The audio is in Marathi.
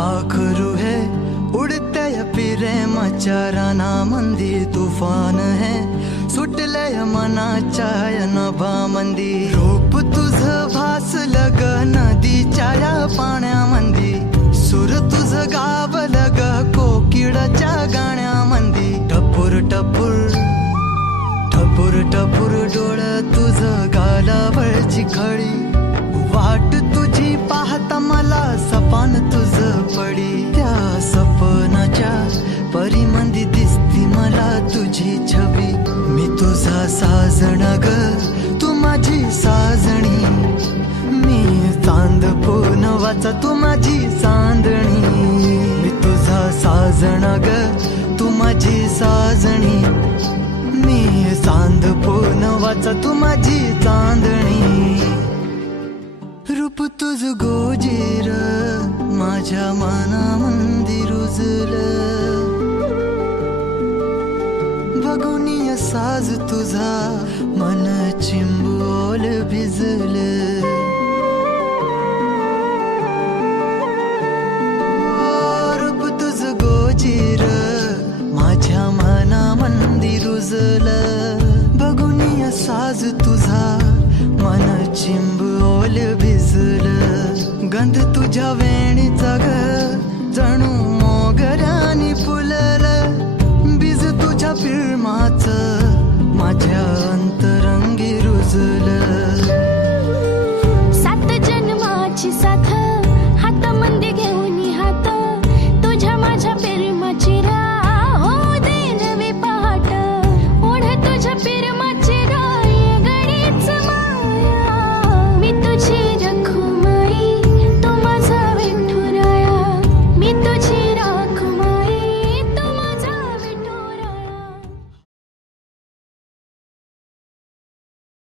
पाखरू है उड़ते प्रेमाच्या रानामंदी तुफान है सुटले मनाच्या नभामंदी रूप तुझ भासलं ग नदीच्या या पाण्यामंदी सूर तुझ गावलं ग कोकिळाच्या गाण्यामंदी टपूर टपूर टपूर टपूर डोळं तुझ गालावरची खळी वाट तुझी पाहता मला सपान तुझ पडी त्या सपनाच्या परिमंदी दिसती मला तुझी छबी मी तुझा साजण ग तू माझी साजणी मी चांद पूनवाचा तू माझी चांदणी मी तुझा साजण ग तू माझी साजणी मी चांद पूनवाचा तू माझी चांदणी रूप तुझ गोजीर माझ्या मनामंदी रुजलं बघुनिय साज तुझा मन चिंबोल भिजलं रूप तुझ गोजीर माझ्या मनामंदी रुजलं बघुनिय साज तुझा मन चिंबोल भिजलं गंध तुझ्या वेणीचा ग जणू मोगऱ्यानी फुललं बीज तुझ्या प्रेमाचं माझ्या अंतरंगी रुजलं सात जन्माची साथ